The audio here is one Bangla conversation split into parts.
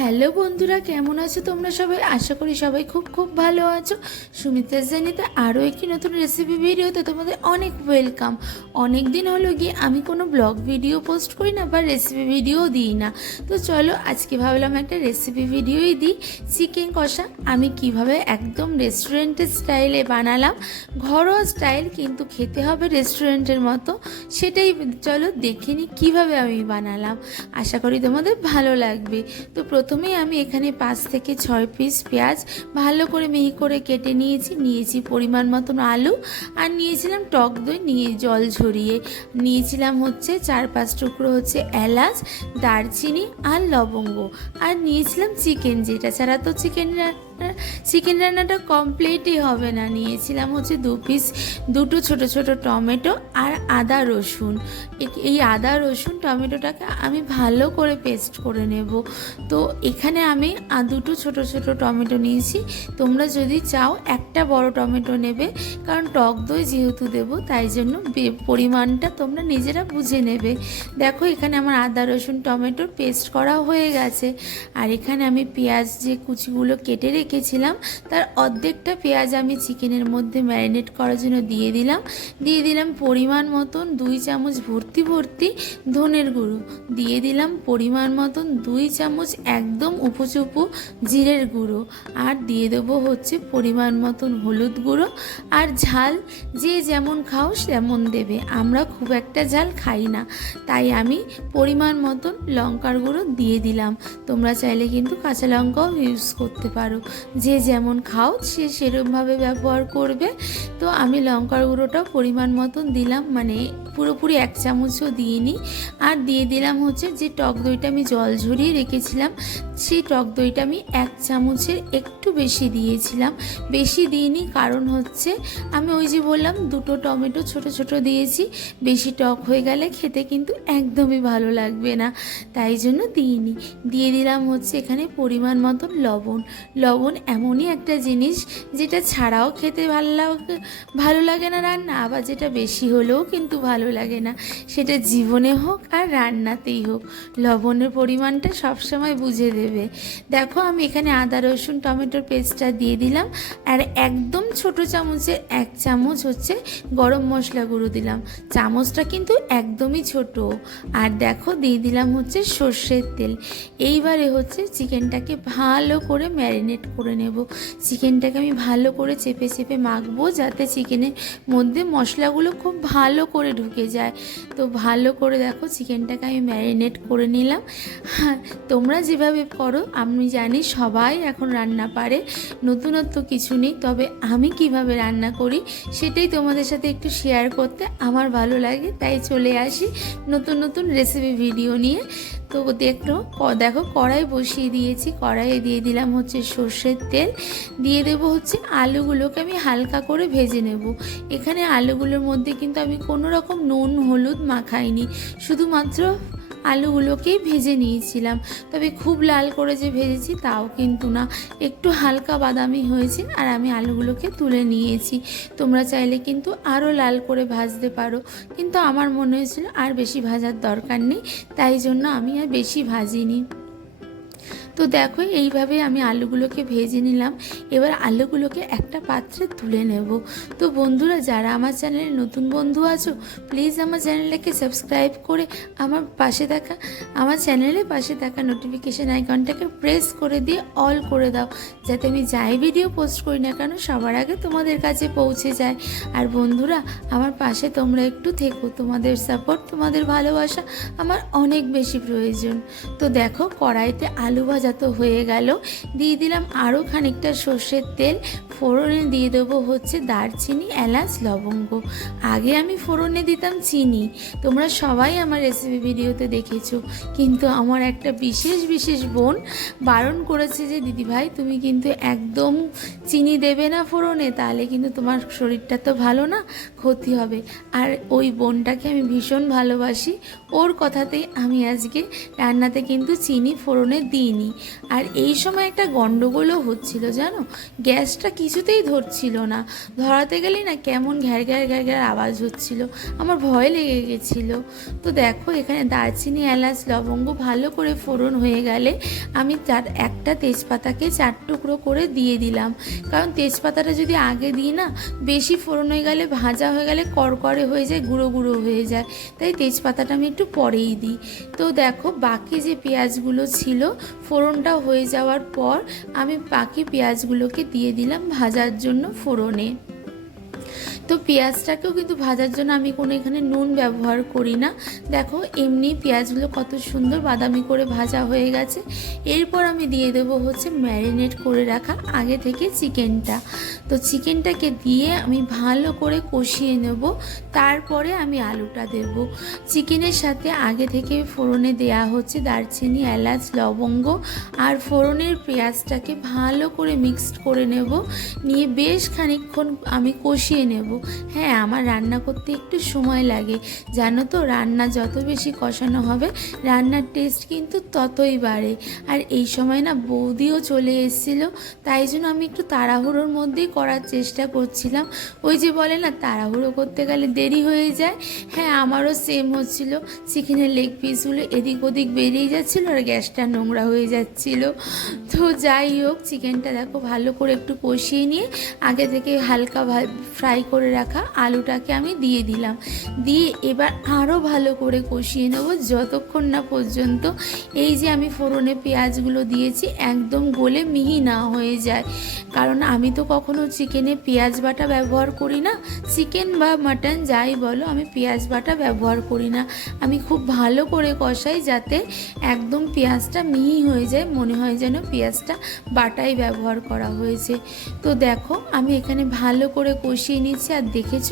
হ্যালো বন্ধুরা, কেমন আছো তোমরা সবাই? আশা করি সবাই খুব খুব ভালো আছো। সুমিত্রা জানিতে আরও একটি নতুন রেসিপি ভিডিওতে তোমাদের অনেক ওয়েলকাম অনেক দিন হলো গিয়ে আমি কোনো ব্লগ ভিডিও পোস্ট করি না বা রেসিপি ভিডিও দিই না। তো চলো, আজকে ভাবলাম একটা রেসিপি ভিডিওই দিই। চিকেন কষা, আমি কীভাবে একদম রেস্টুরেন্টের স্টাইলে বানালাম। ঘরোয়া স্টাইল কিন্তু খেতে হবে রেস্টুরেন্টের মতো। সেটাই চলো দেখে নিই কীভাবে আমি বানালাম। আশা করি তোমাদের ভালো লাগবে। তো প্রথমেই আমি এখানে পাঁচ থেকে ছয় পিস পেঁয়াজ ভালো করে মিহি করে কেটে নিয়েছি নিয়েছি পরিমাণ মতন আলু আর নিয়েছিলাম টক দই, নিয়ে জল ঝরিয়ে নিয়েছিলাম হচ্ছে চার পাঁচ টুকরো হচ্ছে এলাচ, দারচিনি আর লবঙ্গ। আর নিয়েছিলাম চিকেন যেটা ছাড়া তো চিকেন চিকেন রান্নাটা কমপ্লিটই হবে না। নিয়েছিলাম হচ্ছে দু পিস দুটো ছোট ছোট টমেটো আর আদা রসুন। এই আদা রসুন টমেটোটাকে আমি ভালো করে পেস্ট করে নেব। তো এখানে আমি দুটো ছোট ছোট টমেটো নিয়েছি। তোমরা যদি চাও একটা বড় টমেটো নেবে, কারণ টক দই যেহেতু দেব, তাই জন্য পরিমাণটা তোমরা নিজেরা বুঝে নেবে। দেখো এখানে আমার আদা রসুন টমেটোর পেস্ট করা হয়ে গেছে। আর এখানে আমি পেঁয়াজ যে কুচিগুলো কেটে রেখেছিলাম। তার অর্ধেকটা পেঁয়াজ আমি চিকেনের মধ্যে ম্যারিনেট করার জন্য দিয়ে দিলাম। দিয়ে দিলাম পরিমাণ মতন দুই চামচ ভর্তি ভর্তি ধনের গুঁড়ো। দিয়ে দিলাম পরিমাণ মতন দুই চামচ একদম উপচুপু জিরের গুঁড়ো। আর দিয়ে দেবো হচ্ছে পরিমাণ মতন হলুদ গুঁড়ো। আর ঝাল যে যেমন খাও তেমন দেবে। আমরা খুব একটা ঝাল খাই না। তাই আমি পরিমাণ মতন লঙ্কার গুঁড়ো দিয়ে দিলাম। তোমরা চাইলে কিন্তু কাঁচা লঙ্কাও ইউজ করতে পারো। যে যেমন খাও, সে সেরকমভাবে ব্যবহার করবে। তো আমি লঙ্কার গুঁড়োটাও পরিমাণ মতন দিলাম মানে পুরোপুরি এক চামচও দিইনি। আর দিয়ে দিলাম হচ্ছে যে টক দইটা আমি জল ঝরিয়ে রেখেছিলাম, সেই টক দইটা আমি এক চামচের একটু বেশি দিয়েছিলাম। বেশি দিইনি কারণ হচ্ছে আমি ওই যে বললাম, দুটো টমেটো ছোট ছোট দিয়েছি, বেশি টক হয়ে গেলে খেতে কিন্তু একদমই ভালো লাগবে না, তাই জন্য দিইনি। দিয়ে দিলাম হচ্ছে এখানে পরিমাণ মতন লবণ। লবণ এমনই একটা জিনিস যেটা ছাড়াও খেতে ভালো লাগে ভালো লাগে না রান্না, আবার যেটা বেশি হলেও কিন্তু ভালো লাগে না। সেটা জীবনে হোক আর রান্নাতেই হোক, লবণের পরিমাণটা সবসময় বুঝে দেবে। দেখো আমি এখানে আদা, রসুন, টমেটোর পেস্টটা দিয়ে দিলাম, আর একদম ছোট চামচের এক চামচ হচ্ছে গরম মশলা গুঁড়ো দিলাম। চামচটা কিন্তু একদমই ছোট। আর দেখো দিয়ে দিলাম হচ্ছে সর্ষের তেল। এইবারে হচ্ছে চিকেনটাকে ভালো করে ম্যারিনেট করে নেব। চিকেনটাকে আমি ভালো করে চেপে চেপে মাখবো যাতে চিকেনের মধ্যে মশলাগুলো খুব ভালো করে ঢুকে যায়। তো ভালো করে দেখো চিকেনটাকে আমি ম্যারিনেট করে নিলাম। হ্যাঁ তোমরা যেভাবে করো, আমি জানি সবাই এখন রান্না পারে, নতুনত্ব কিছু নেই, তবে আমি কীভাবে রান্না করি সেটাই তোমাদের সাথে একটু শেয়ার করতে আমার ভালো লাগে। তাই চলে আসি নতুন নতুন রেসিপি ভিডিও নিয়ে। তো দেখো ক- দেখো, কড়াই বসিয়ে দিয়েছি। কড়াইয়ে দিয়ে দিলাম হচ্ছে সর্ষের তেল। দিয়ে দেবো হচ্ছে আলুগুলোকে আমি হালকা করে ভেজে নেব। এখানে আলুগুলোর মধ্যে কিন্তু আমি কোনো রকম নুন, হলুদ মাখাইনি। শুধুমাত্র আলুগুলোকেই ভেজে নিয়েছিলাম। তবে খুব লাল করে যে ভেজেছি তাও কিন্তু না। একটু হালকা বাদামি হয়েছে আর আমি আলুগুলোকে তুলে নিয়েছি। তোমরা চাইলে কিন্তু আরও লাল করে ভাজতে পারো। কিন্তু আমার মনে হয়েছিল আর বেশি ভাজার দরকার নেই। তাই জন্য আমি বেশি ভাজিনি তো দেখো এইভাবে আমি আলুগুলোকে ভেজে নিলাম। এবার আলুগুলোকে একটা পাত্রে তুলে নেব। তো বন্ধুরা, যারা আমার চ্যানেলে নতুন বন্ধু আছো প্লিজ আমার চ্যানেলটাকে সাবস্ক্রাইব করে আমার পাশে থাকা, আমার চ্যানেলের পাশে থাকা নোটিফিকেশান আইকনটাকে প্রেস করে দিয়ে অল করে দাও। যাতে আমি যাই ভিডিও পোস্ট করি না কেন, সবার আগে তোমাদের কাছে পৌঁছে যায়। আর বন্ধুরা, আমার পাশে তোমরা একটু থেকো। তোমাদের সাপোর্ট তোমাদের ভালোবাসা আমার অনেক বেশি প্রয়োজন। তো দেখো, কড়াইতে আলু ভাজা তো হয়ে গেল। দিয়ে দিলাম আরও খানিকটা সর্ষের তেল। ফোড়নে দিয়ে দেবো হচ্ছে দারচিনি, এলাচ, লবঙ্গ। আগে আমি ফোড়নে দিতাম চিনি। তোমরা সবাই আমার রেসিপি ভিডিওতে দেখেছ। কিন্তু আমার একটা বিশেষ বিশেষ বোন বারণ করেছে যে দিদিভাই তুমি কিন্তু একদম চিনি দেবে না ফোড়নে, তাহলে কিন্তু তোমার শরীরটা তো ভালো না, ক্ষতি হবে। আর ওই বোনটাকে আমি ভীষণ ভালোবাসি। ওর কথাতেই আমি আজকে রান্নাতে কিন্তু চিনি ফোড়নে দিইনি। আর এই সময় একটা গন্ডগোলও হচ্ছিল, জানো? গ্যাসটা কিছুতেই ধরছিল না। ধরাতে গেলেই না কেমন ঘ্যার ঘ্যার ঘ্যার ঘ্যার আওয়াজ হচ্ছিল। আমার ভয় লেগে গেছিল। তো দেখো, এখানে দারচিনি, এলাচ, লবঙ্গ ভালো করে ফোড়ন হয়ে গেলে আমি তার একটা তেজপাতাকে চার টুকরো করে দিয়ে দিলাম। কারণ তেজপাতাটা যদি আগে দিই না, বেশি ফোড়ন হয়ে গেলে, ভাজা হয়ে গেলে কড়কড়ে হয়ে যায়, গুঁড়ো গুঁড়ো হয়ে যায়। তাই তেজপাতাটা আমি একটু পরেই দিই। তো দেখো, বাকি যে পেঁয়াজগুলো ছিল ফোড়নটা হয়ে যাওয়ার পর আমি পাকি পেঁয়াজগুলোকে দিয়ে দিলাম ভাজার জন্য ফোড়নে। তো পেঁয়াজটাকেও কিন্তু ভাজার জন্য আমি কোনো এখানে নুন ব্যবহার করি না। দেখো, এমনি পেঁয়াজগুলো কত সুন্দর বাদামি করে ভাজা হয়ে গেছে। এরপর আমি দিয়ে দেবো হচ্ছে ম্যারিনেট করে রাখা আগে থেকে চিকেনটা। তো চিকেনটাকে দিয়ে আমি ভালো করে কষিয়ে নেব। তারপরে আমি আলুটা দেব। চিকেনের সাথে আগে থেকে ফোড়নে দেয়া হচ্ছে দারচিনি, এলাচ, লবঙ্গ আর ফোড়নের পেঁয়াজটাকে ভালো করে মিক্সড করে নেব। নিয়ে বেশ খানিকক্ষণ আমি কষিয়ে নেব। হ্যাঁ আমার রান্না করতে একটু সময় লাগে। জানো তো, রান্না যত বেশি কষানো হবে, রান্নার টেস্ট কিন্তু ততই বাড়ে। আর এই সময় না বৌদিও চলে এসেছিল, তাই জন্য আমি একটু তাড়াহুড়োর মধ্যেই করার চেষ্টা করছিলাম। ওই যে বলে না, তাড়াহুড়ো করতে গেলে দেরি হয়ে যায়। হ্যাঁ আমারও সেম হচ্ছিল। চিকেনের লেগ পিসগুলো এদিক ওদিক বেরিয়ে যাচ্ছিল আর গ্যাসটা নোংরা হয়ে যাচ্ছিল। তো যাই হোক, চিকেনটা দেখো ভালো করে একটু কষিয়ে নিয়ে, আগে থেকে হালকা ফ্রাই করে রাখা আলুটাকে আমি দিয়ে দিলাম। দিয়ে এবার আরও ভালো করে কষিয়ে নেব যতক্ষণ না পর্যন্ত এই যে আমি ফোড়নে পেঁয়াজগুলো দিয়েছি একদম গলে মিহি না হয়ে যায়। কারণ আমি তো কখনো চিকেনে পেঁয়াজ বাটা ব্যবহার করি না। চিকেন বা মাটন যাই বলো, আমি পেঁয়াজ বাটা ব্যবহার করি না। আমি খুব ভালো করে কষাই যাতে একদম পেঁয়াজটা মিহি হয়ে যায়, মনে হয় যেন পেঁয়াজটা বাটাই ব্যবহার করা হয়েছে। তো দেখো, আমি এখানে ভালো করে কষিয়ে নিচ্ছি। আর দেখেছ?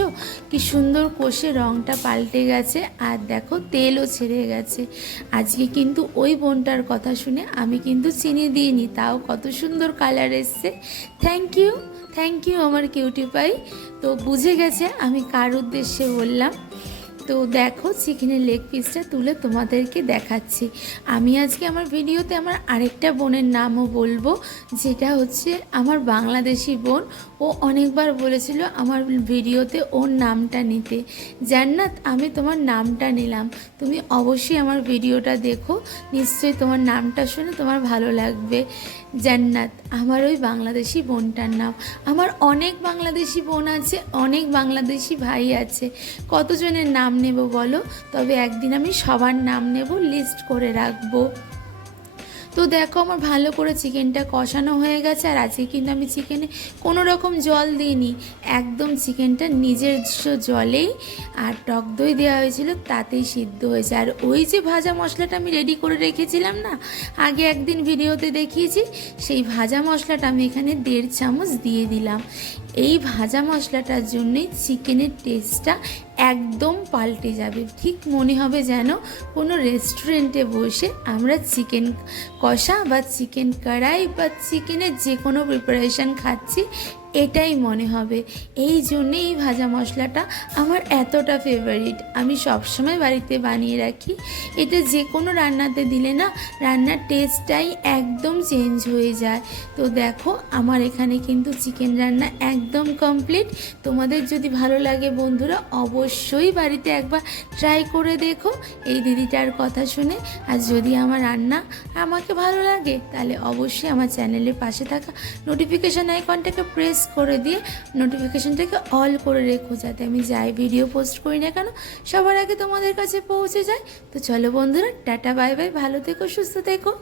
কি সুন্দর কষে রঙটা পাল্টে গেছে আর দেখো তেলও ছেড়ে গেছে। আজকে কিন্তু ওই বোনটার কথা শুনে আমি কিন্তু চিনি দিইনি, তাও কত সুন্দর কালার এসছে। থ্যাংক ইউ থ্যাংক ইউ আমার কিউটি পাই তো বুঝে গেছে আমি কার উদ্দেশ্যে বললাম। তো দেখো চিকেনের লেগ পিসটা তুলে তোমাদেরকে দেখাচ্ছি। আমি আজকে আমার ভিডিওতে আমার আরেকটা বোনের নামও বলব, যেটা হচ্ছে আমার বাংলাদেশি বোন ও অনেকবার বলেছিল আমার ভিডিওতে ওর নামটা নিতে। জান্নাত, আমি তোমার নামটা নিলাম। তুমি অবশ্যই আমার ভিডিওটা দেখো। নিশ্চয়ই তোমার নামটা শুনে তোমার ভালো লাগবে। জান্নাত, আমার ওই বাংলাদেশি বোনটার নাম। আমার অনেক বাংলাদেশি বোন আছে, অনেক বাংলাদেশি ভাই আছে। কতজনের নাম নেব বলো? তবে একদিন আমি সবার নাম নেব লিস্ট করে রাখব। তো দেখো আমার ভালো করে চিকেনটা কষানো হয়ে গেছে, আর আজকে কিন্তু আমি চিকেনে কোনো রকম জল দিইনি। একদম চিকেনটা নিজস্ব জলেই আর টক দই দেওয়া হয়েছিল, তাতেই সিদ্ধ হয়েছে। আর ওই যে ভাজা মশলাটা আমি রেডি করে রেখেছিলাম না, আগে একদিন ভিডিওতে দেখিয়েছি, সেই ভাজা মশলাটা আমি এখানে দেড় চামচ দিয়ে দিলাম। এই ভাজা মশলাটার জন্যে চিকেনের টেস্টটা একদম পাল্টে যাবে। ঠিক মনে হবে যেন কোনো রেস্টুরেন্টে বসে আমরা চিকেন কষা বা চিকেন কড়াই বা চিকেনের যে কোনো প্রিপারেশান খাচ্ছি এটাই মনে হবে। এই জন্যে এই ভাজা মশলাটা আমার এতটা ফেভারিট আমি সবসময় বাড়িতে বানিয়ে রাখি। এটা যে কোনো রান্নাতে দিলে না, রান্নার টেস্টটাই একদম চেঞ্জ হয়ে যায়। তো দেখো, আমার এখানে কিন্তু চিকেন রান্না একদম কমপ্লিট তোমাদের যদি ভালো লাগে বন্ধুরা, অবশ্যই বাড়িতে একবার ট্রাই করে দেখো। এই দিদিটার কথা শুনে। আর যদি আমার রান্না আমাকে ভালো লাগে, তাহলে অবশ্যই আমার চ্যানেলের পাশে থাকা নোটিফিকেশান আইকনটাকে প্রেস করে দিয়ে নোটিফিকেশানটাকে অল করে রেখো যাতে আমি যাই ভিডিও পোস্ট করি না কেন, সবার আগে তোমাদের কাছে পৌঁছে যায়। তো চলো বন্ধুরা, টাটা বাই বাই ভালো থেকো, সুস্থ থেকো।